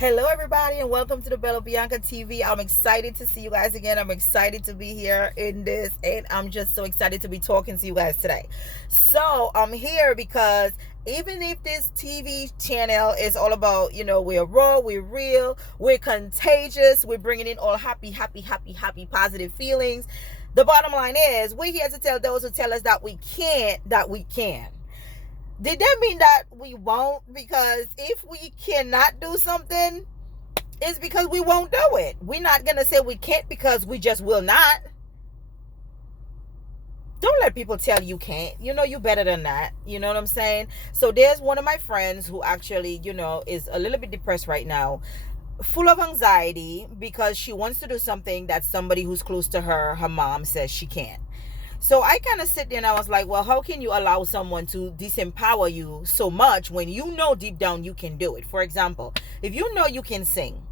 Hello, everybody, and welcome to the Bella Bianca TV. I'm excited to see you guys again. I'm excited to be here in this, and I'm just so excited to be talking to you guys today. So, I'm here because even if this TV channel is all about, we're raw, we're real, we're contagious, we're bringing in all happy, positive feelings. The bottom line is, we're here to tell those who tell us that we can't, that we can. Did that mean that we won't? Because if we cannot do something, it's because we won't do it. We're not going to say we can't because we just will not. Don't let people tell you can't. You know you better than that. You know what I'm saying? So there's one of my friends who actually, is a little bit depressed right now, full of anxiety because she wants to do something that somebody who's close to her mom, says she can't. So I kind of sit there and I was like, well, how can you allow someone to disempower you so much when you know deep down you can do it? For example, if you know you can sing,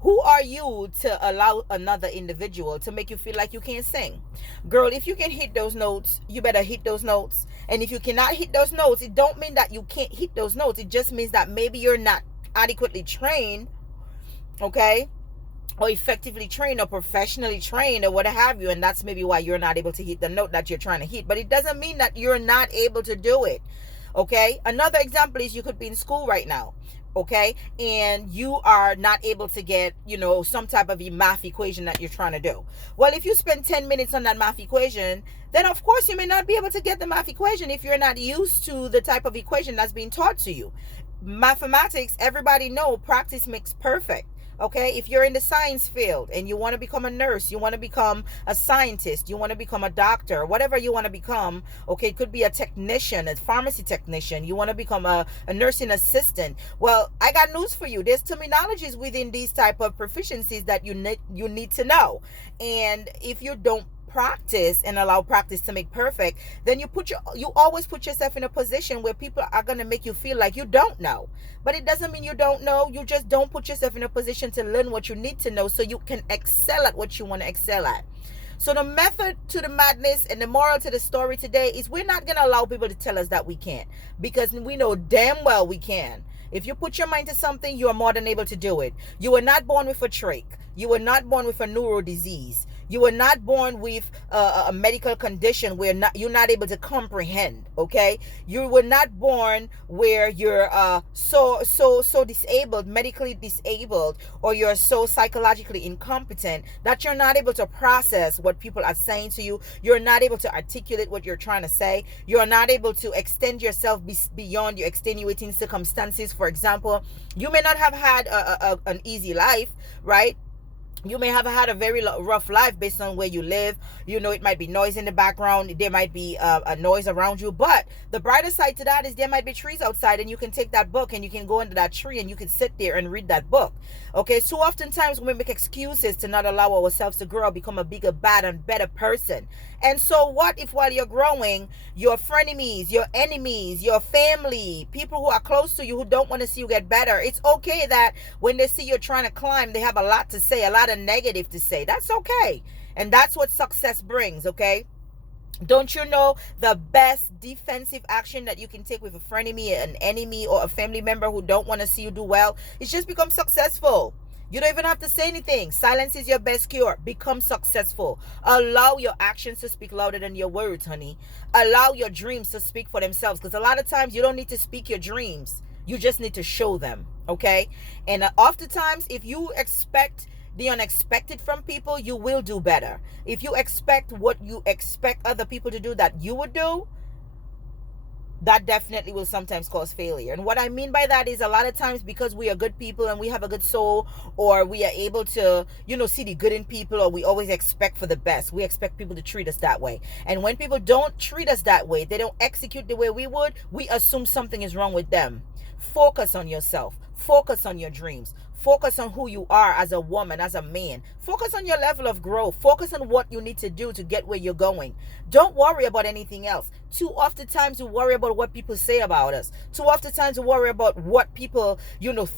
who are you to allow another individual to make you feel like you can't sing? Girl, if you can hit those notes, you better hit those notes. And if you cannot hit those notes, it don't mean that you can't hit those notes. It just means that maybe you're not adequately trained, okay? Or effectively trained or professionally trained or what have you, and that's maybe why you're not able to hit the note that you're trying to hit. But it doesn't mean that you're not able to do it. Okay, another example is you could be in school right now, okay, and you are not able to get, some type of a math equation that you're trying to do. Well, if you spend 10 minutes on that math equation, then of course you may not be able to get the math equation if you're not used to the type of equation that's being taught to you. Mathematics, everybody know, practice makes perfect. Okay, if you're in the science field and you want to become a nurse, you want to become a scientist, you want to become a doctor, whatever you want to become, okay, it could be a technician, a pharmacy technician, you want to become a nursing assistant. Well, I got news for you. There's terminologies within these type of proficiencies that you need to know. And if you don't practice and allow practice to make perfect, then you always put yourself in a position where people are going to make you feel like you don't know. But it doesn't mean you don't know. You just don't put yourself in a position to learn what you need to know so you can excel at what you want to excel at. So the method to the madness and the moral to the story today is we're not going to allow people to tell us that we can't, because we know damn well we can. If you put your mind to something, you are more than able to do it. You were not born with a trach. You were not born with a neuro disease. You were not born with a medical condition where you're not able to comprehend, okay? You were not born where you're so disabled, medically disabled, or you're so psychologically incompetent that you're not able to process what people are saying to you. You're not able to articulate what you're trying to say. You're not able to extend yourself beyond your extenuating circumstances. For example, you may not have had an easy life, right? You may have had a very rough life based on where you live. It might be noise in the background. There might be a noise around you. But the brighter side to that is there might be trees outside, and you can take that book and you can go under that tree and you can sit there and read that book. Okay, so oftentimes we make excuses to not allow ourselves to grow, become a bigger, bad, and better person. And so what if while you're growing, your frenemies, your enemies, your family, people who are close to you who don't want to see you get better, it's okay that when they see you're trying to climb, they have a lot to say, a lot of negative to say. That's okay. And that's what success brings, okay? Don't you know the best defensive action that you can take with a frenemy, an enemy, or a family member who don't want to see you do well is just become successful. You don't even have to say anything. Silence is your best cure. Become successful. Allow your actions to speak louder than your words, honey. Allow your dreams to speak for themselves, because a lot of times you don't need to speak your dreams. You just need to show them, okay? And oftentimes, if you expect the unexpected from people, you will do better. If you expect what you expect other people to do that you would do, that definitely will sometimes cause failure. And what I mean by that is a lot of times, because we are good people and we have a good soul, or we are able to, see the good in people, or we always expect for the best. We expect people to treat us that way. And when people don't treat us that way, they don't execute the way we would, we assume something is wrong with them. Focus on yourself. Focus on your dreams. Focus on who you are as a woman, as a man. Focus on your level of growth. Focus on what you need to do to get where you're going. Don't worry about anything else. Too often times we worry about what people say about us. Too often times we worry about what people,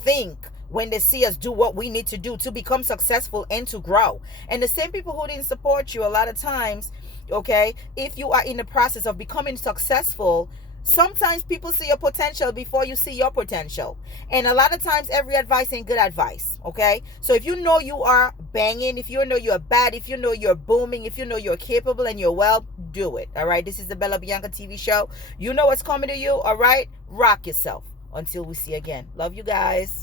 think when they see us do what we need to do to become successful and to grow. And the same people who didn't support you a lot of times, okay, if you are in the process of becoming successful, Sometimes people see your potential before you see your potential. And a lot of times, every advice ain't good advice. Okay? So if you know you are banging, if you know you're bad, if you know you're booming, if you know you're capable and you're well, do it. All right? This is the Bella Bianca TV show. You know what's coming to you. All right? Rock yourself. Until we see again. Love you guys.